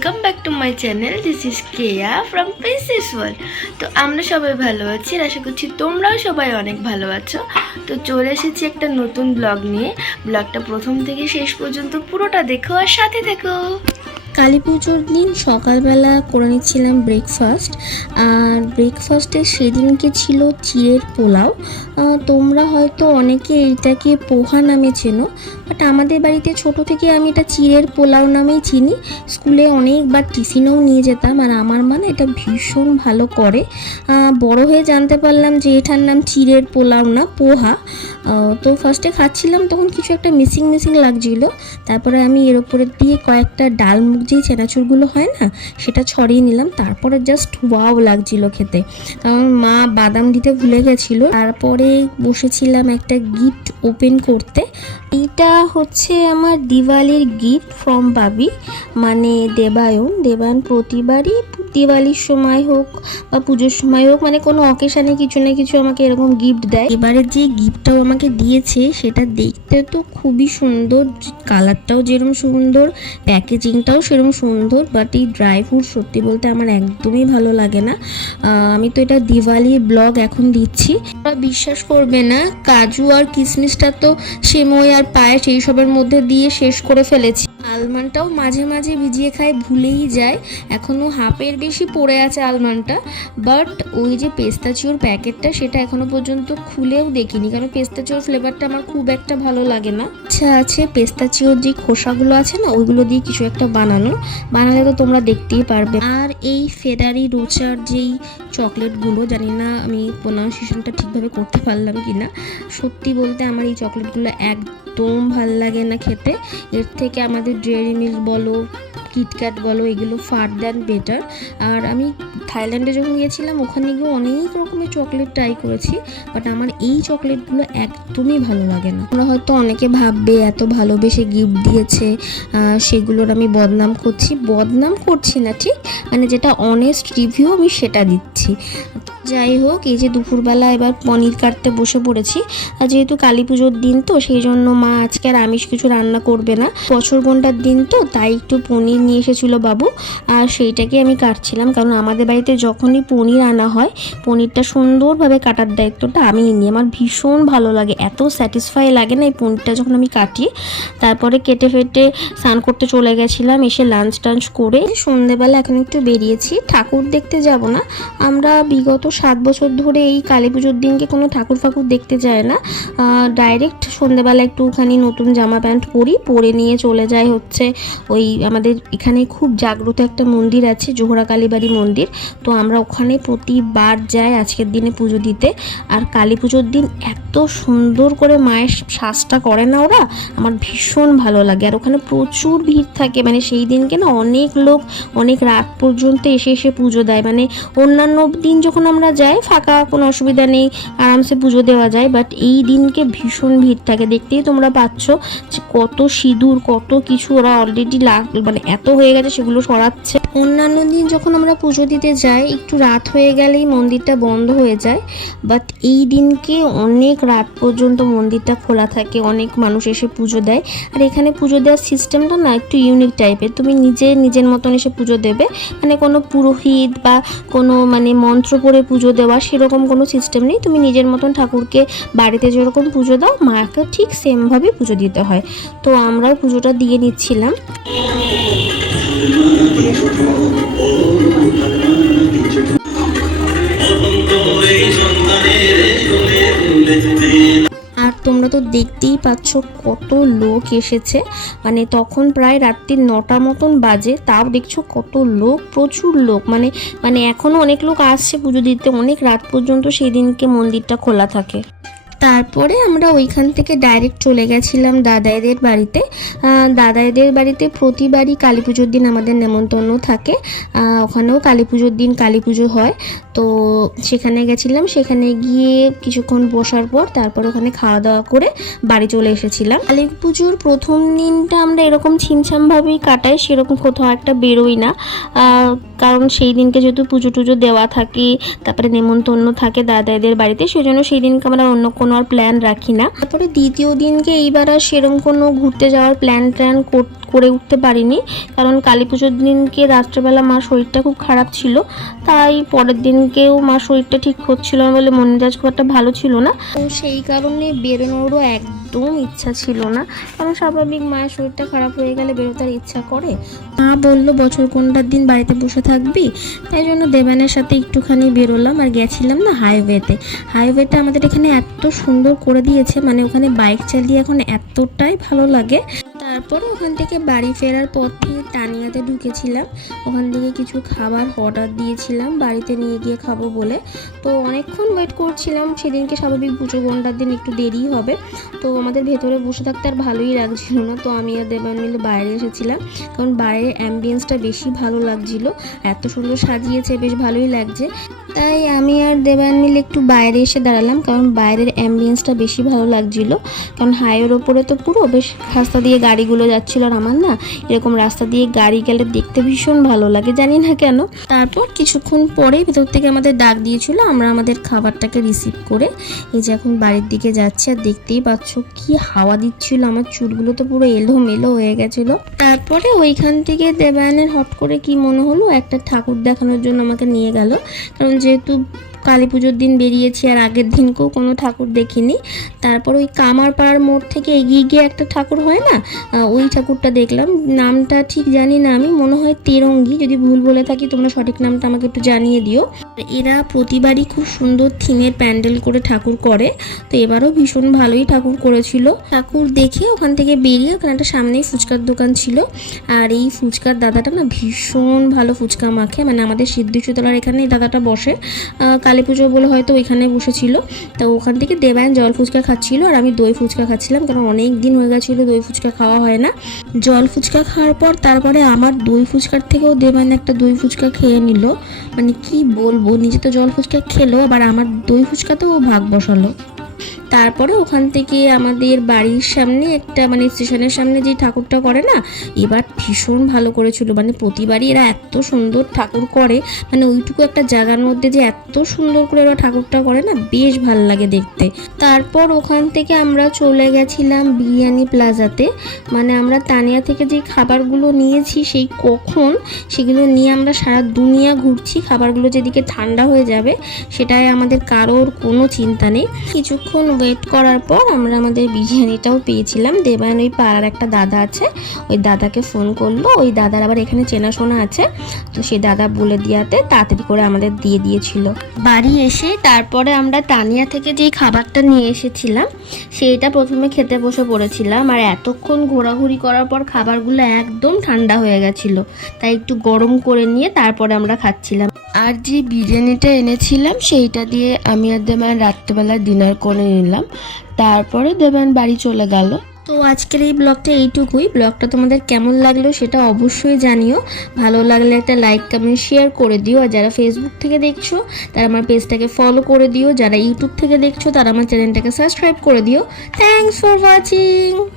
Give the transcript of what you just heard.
Welcome back to my channel this is Keya from পেসিস world তো আমরা সবাই ভালো আছি আশা করছি তোমরাও সবাই অনেক ভালো আছো। তো চলে এসেছি একটা নতুন ব্লগ নিয়ে। ব্লগটা প্রথম থেকে শেষ পর্যন্ত পুরোটা দেখো আর সাথে থেকো। কালী পুজোর দিন সকালবেলা করে নিচ্ছিলাম ব্রেকফাস্ট আর ব্রেকফাস্টে সেদিনকে ছিল চিড়ের পোলাও। তোমরা হয়তো অনেকে এইটাকে পোহা নামে চেনো বাট আমাদের বাড়িতে ছোট থেকে আমি এটা চিড়ের পোলাও নামেই চিনি। স্কুলে অনেকবার টিফিনেও নিয়ে যেতাম আর আমার মা না এটা ভীষণ ভালো করে। বড় হয়ে জানতে পারলাম যে এটার নাম চিড়ের পোলাও না, পোহা। তো ফার্স্টে খাচ্ছিলাম, তখন কিছু একটা মিসিং মিসিং লাগছিল। তারপরে আমি এর উপরে দিয়ে কয়েকটা ডাল মুগ যেই চেনাচুরগুলো হয় না, সেটা ছড়িয়ে নিলাম। তারপরে জাস্ট ওয়াও লাগছিল খেতে। কারণ মা বাদাম দিতে ভুলে গেছিল। তারপরে বসেছিলাম একটা গিফট ওপেন করতে। এইটা হচ্ছে আমার দিওয়ালির গিফট ফ্রম বাবি মানে দেবায়ন। দেবায়ন প্রতিবারই দিওয়ালির সময় হোক বা পুজোর সময় হোক মানে কোনো অকেশানে কিছু না কিছু আমাকে এরকম গিফট দেয়। এবারে যে গিফটটাও আমাকে দিয়েছে, সেটা দেখতে তো খুবই সুন্দর কালারটাও যেরকম সুন্দর প্যাকেজিংটাও সেরকম সুন্দর বাট এই ড্রাই ফ্রুট সত্যি বলতে আমার একদমই ভালো লাগে না। আমি তো এটা দিওয়ালির ব্লগ এখন দিচ্ছি। বিশ্বাস করবে না, কাজু আর কিশমিশটা তো সেমই আর পায়েস এইসবের মধ্যে দিয়ে শেষ করে ফেলেছি। আলমন্ডটাও মাঝে মাঝে ভিজিয়ে খায়, ভুলেই যায়। এখনও হাফের বেশি পড়ে আছে আলমন্ডটা বাট ওই যে পেস্তাচিওর প্যাকেটটা সেটা এখনও পর্যন্ত খুলেও দেখিনি, কারণ পেস্তাচিওর ফ্লেভারটা আমার খুব একটা ভালো লাগে না। আচ্ছা আছে পেস্তাচিওর যে খোসাগুলো আছে না, ওইগুলো দিয়ে কিছু একটা বানানো, বানালে তো তোমরা দেখতেই পারবে। আর এই ফেরারি রোচার যেই চকলেটগুলো, জানি না আমি প্রোনাউন্সিয়েশনটা ঠিকভাবে করতে পারলাম কি না সত্যি বলতে আমার এই চকলেটগুলো একদম ভালো লাগে না খেতে। এর থেকে আমাদের ডেয়ারি মিল্ক বলো কিটক্যাট বলো, এগুলো ফার দ্যান বেটার আর আমি থাইল্যান্ডে যখন গিয়েছিলাম, ওখানে গিয়ে অনেক রকমের চকলেট ট্রাই করেছি বাট আমার এই চকলেটগুলো একদমই ভালো লাগে না। ওরা হয়তো অনেকে ভাববে, এত ভালোবেসে গিফট দিয়েছে সেগুলোর আমি বদনাম করছি। বদনাম করছি না, ঠিক? মানে যেটা অনেস্ট রিভিউ আমি সেটা দিচ্ছি। যাই হোক, এই যে দুপুরবেলা এবার পনির কাটতে বসে পড়েছি। আর যেহেতু কালী পুজোর দিন তো, সেই জন্য মা আজকে আর আমিষ কিছু রান্না করবে না। বছর ঘণ্টার দিন তো, তাই একটু পনির নিয়ে এসেছিল বাবু। আর সেইটাকে আমি কাটছিলাম, কারণ আমাদের বাড়িতে যখনই পনির আনা হয়, পনিরটা সুন্দরভাবে কাটার দায়িত্বটা আমি নিই। আমার ভীষণ ভালো লাগে, এত স্যাটিসফাই লাগে না এই পনিরটা যখন আমি কাটি। তারপরে কেটে ফেটে স্নান করতে চলে গেছিলাম, এসে লাঞ্চ টাঞ্চ করে সন্ধেবেলা এখন একটু বেরিয়েছি। ঠাকুর দেখতে যাব না, আমরা বিগত সাত বছর ধরে এই কালী পুজোর দিনকে কোনো ঠাকুর ফাকুর দেখতে যায় না। ডাইরেক্ট সন্ধেবেলা একটুখানি নতুন জামা প্যান্ট পরি, পরে নিয়ে চলে যায় হচ্ছে ওই আমাদের এখানে খুব জাগ্রত একটা মন্দির আছে, জোহরা কালীবাড়ি মন্দির। তো আমরা ওখানে প্রতিবার যাই আজকের দিনে পুজো দিতে। আর কালী পুজোর দিন এত সুন্দর করে মায়ের শ্বাসটা করে না ওরা? আমার ভীষণ ভালো লাগে। আর ওখানে প্রচুর ভিড় থাকে। মানে সেই দিনকে না অনেক লোক অনেক রাত পর্যন্ত এসে এসে পুজো দেয়। মানে অন্যান্য দিন যখন আমরা যাই ফাঁকা, কোনো অসুবিধা নেই, আরামসে পুজো দেওয়া যায় বাট এই দিনকে ভীষণ ভিড় থাকে। দেখতেই তোমরা পাচ্ছ যে কত সিঁদুর, কত কিছু ওরা অলরেডি লাগ মানে এত হয়ে গেছে সেগুলো সরাচ্ছে। অন্যান্য দিন যখন আমরা পুজো দিতে যাই, একটু রাত হয়ে গেলেই মন্দিরটা বন্ধ হয়ে যায় বাট এই দিনকে অনেক রাত পর্যন্ত মন্দিরটা খোলা থাকে, অনেক মানুষ এসে পুজো দেয়। আর এখানে পুজো দেওয়ার সিস্টেমটা না একটু ইউনিক টাইপের তুমি নিজে নিজের মতন এসে পুজো দেবে মানে কোনো পুরোহিত বা কোনো মানে মন্ত্র পড়ে পুজো দেওয়া সেরকম কোনো সিস্টেম নেই। তুমি নিজের মতন ঠাকুরকে বাড়িতে যেরকম পুজো দাও, মাকে ঠিক সেমভাবে পুজো দিতে হয়। তো আমরাও পুজোটা দিয়ে নিচ্ছিলাম। তোমরা তো দেখতেই পাচ্ছ কত লোক এসেছে। মানে তখন প্রায় রাত্রি নটা মতন বাজে, তাও দেখছ কত লোক, প্রচুর লোক। মানে মানে এখনও অনেক লোক আসছে পুজো দিতে, অনেক রাত পর্যন্ত সেই দিনকে মন্দিরটা খোলা থাকে। তারপরে আমরা ওইখান থেকে ডাইরেক্ট চলে গেছিলাম দাদাইদের বাড়িতে। দাদাইদের বাড়িতে প্রতিবারই কালী পুজোর দিন আমাদের নেমন্তন্ন থাকে। ওখানেও কালী পুজোর দিন কালী পুজো হয়। তো সেখানে গেছিলাম, সেখানে গিয়ে কিছুক্ষণ বসার পর তারপর ওখানে খাওয়া দাওয়া করে বাড়ি চলে এসেছিলাম। কালী পুজোর প্রথম দিনটা আমরা এরকম ছিমছামভাবেই কাটাই, সেরকম কোথাও একটা বেরোই না। কারণ সেই দিনকে যেহেতু পুজো টুজো দেওয়া থাকে, তারপরে নেমন্তন্ন থাকে দাদাইদের বাড়িতে সেই জন্য সেই দিনকে আমরা অন্য কোনো আর প্ল্যান রাখি না। তারপরে দ্বিতীয় দিনকে এইবার আর সেরকম কোনো ঘুরতে যাওয়ার প্ল্যান ট্যান করে উঠতে পারিনি। কারণ কালী পুজোর দিনকে রাত্রেবেলা মার শরীরটা খুব খারাপ ছিল। তাই পরের দিনকেও মার শরীরটা ঠিক হচ্ছিল না বলে মন মেজাজ খুব একটা ভালো ছিল না। সেই কারণে বেরোনোরও একদম ইচ্ছা ছিল না। কারণ স্বাভাবিক মায়ের শরীরটা খারাপ হয়ে গেলে বেরোতার ইচ্ছা করে। মা বলল, বছর কোনটার দিন বাড়িতে বসে থাকবি? তাই জন্য দেবানের সাথে একটুখানি বেরোলাম আর গেছিলাম না হাইওয়েতে। হাইওয়েটা আমাদের এখানে এত সুন্দর করে দিয়েছে মানে ওখানে বাইক চালিয়ে এখন এতটাই ভালো লাগে। তারপরে ওখান থেকে বাড়ি ফেরার পথে তানিয়াতে ঢুকেছিলাম। ওখান থেকে কিছু খাবার অর্ডার দিয়েছিলাম, বাড়িতে নিয়ে গিয়ে খাব বলে। তো অনেকক্ষণ ওয়েট করছিলাম, সেদিনকে স্বাভাবিক পুজো ঘণ্টার দিন একটু দেরি হবে। তো আমাদের ভেতরে বসে থাকতে আর ভালোই লাগছিল না, তো আমি আর দেবান মিলে বাইরে এসেছিলাম। কারণ বাইরের অ্যাম্বিয়েন্সটা বেশি ভালো লাগছিল, এত সুন্দর সাজিয়েছে, বেশ ভালোই লাগছে। তাই আমি আর দেবান মিলে একটু বাইরে এসে দাঁড়ালাম, কারণ বাইরের অ্যাম্বিয়েন্সটা বেশি ভালো লাগছিল। কারণ হাইওয়ের ওপরে তো পুরো বেশ রাস্তা দিয়ে গাড়িগুলো যাচ্ছিল আর আমার না, এরকম রাস্তা দিয়ে গাড়ি গেলে দেখতে ভীষণ ভালো লাগে, জানি না কেন। তারপর কিছুক্ষণ পরে ভেতর থেকে আমাদের ডাক দিয়েছিল, আমরা আমাদের খাবারটাকে রিসিভ করে এই যে এখন বাড়ির দিকে যাচ্ছি আর দেখতেই পাচ্ছ কি হাওয়া দিচ্ছিল, আমার চুলগুলো তো পুরো এলো মেলো হয়ে গেছিল। তারপরে ওইখান থেকে দেবায়নের হট করে কি মনে হলো, একটা ঠাকুর দেখানোর জন্য আমাকে নিয়ে গেল। কারণ যেহেতু কালী পুজোর দিন বেরিয়েছি আর আগের দিনকেও কোনো ঠাকুর দেখিনি। তারপর ওই কামারপাড়ার মোড় থেকে এগিয়ে গিয়ে একটা ঠাকুর হয় না? ওই ঠাকুরটা দেখলাম। নামটা ঠিক জানি না আমি, মনে হয় তেরঙ্গি। যদি ভুল বলে থাকি, তোমরা সঠিক নামটা আমাকে একটু জানিয়ে দিও। এরা প্রতিবারই খুব সুন্দর থিমের প্যান্ডেল করে ঠাকুর করে। তো এবারও ভীষণ ভালোই ঠাকুর করেছিল। ঠাকুর দেখে ওখান থেকে বেরিয়ে ওখানে একটা সামনেই ফুচকার দোকান ছিল। আর এই ফুচকার দাদাটা না ভীষণ ভালো ফুচকা মাখে। মানে আমাদের সিদ্ধেশ্বতলার এখানে দাদাটা বসে। কালী পুজো বলে হয়তো ওইখানে বসেছিল। তো ওখান থেকে দেবায়ন জল ফুচকা খাচ্ছিল আর আমি দই ফুচকা খাচ্ছিলাম কারণ অনেক দিন হয়ে গেছিল দই ফুচকা খাওয়া হয় না। জল ফুচকা খাওয়ার পর তারপরে আমার দই ফুচকার থেকেও দেবায়ন একটা দই ফুচকা খেয়ে নিল। মানে কি বলব, নিজে তো জল ফুচকা খেলো, আবার আমার দই ফুচকাতেও ভাগ বসালো। তারপরে ওখান থেকে আমাদের বাড়ির সামনে একটা মানে স্টেশনের সামনে যে ঠাকুরটা করে না, এবার ভীষণ ভালো করেছিল। মানে প্রতিবারই এরা এত সুন্দর ঠাকুর করে। মানে ওইটুকু একটা জায়গার মধ্যে যে এত সুন্দর করে ওরা ঠাকুরটা করে না, বেশ ভালো লাগে দেখতে। তারপর ওখান থেকে আমরা চলে গেছিলাম বিরিয়ানি প্লাজাতে। মানে আমরা তানিয়া থেকে যে খাবারগুলো নিয়েছি, সেই কখন সেগুলো নিয়ে আমরা সারা দুনিয়া ঘুরছি। খাবারগুলো যেদিকে ঠান্ডা হয়ে যাবে, সেটাই আমাদের কারোর কোনো চিন্তা নেই। কিছুক্ষণ ওয়েট করার পর আমরা আমাদের বিরিয়ানিটাও পেয়েছিলাম। দেবায়ন ওই পাড়ার একটা দাদা আছে, ওই দাদাকে ফোন করল। ওই দাদার আবার এখানে চেনাশোনা আছে। তো সেই দাদা বলে দিয়াতে তাড়াতাড়ি করে আমাদের দিয়ে দিয়েছিল। বাড়ি এসে তারপরে আমরা তানিয়া থেকে যেই খাবারটা নিয়ে এসেছিলাম, সেইটা প্রথমে খেতে বসে পড়েছিলাম। আর এতক্ষণ ঘোরাঘুরি করার পর খাবারগুলো একদম ঠান্ডা হয়ে গেছিল। তাই একটু গরম করে নিয়ে তারপরে আমরা খাচ্ছিলাম। আর যে বিরিয়ানিটা এনেছিলাম, সেইটা দিয়ে আমি আর দেবান রাত্রেবেলা ডিনার করে নিলাম। তারপরে দেবান বাড়ি চলে গেল। তো আজকের এই ব্লগটা এইটুকুই। ব্লগটা তোমাদের কেমন লাগল সেটা অবশ্যই জানিও। ভালো লাগলে একটা লাইক কমেন্ট শেয়ার করে দিও। আর যারা ফেসবুক থেকে দেখছ, তারা আমার পেজটাকে ফলো করে দিও। যারা ইউটিউব থেকে দেখছ, তারা আমার চ্যানেলটাকে সাবস্ক্রাইব করে দিও। Thanks for watching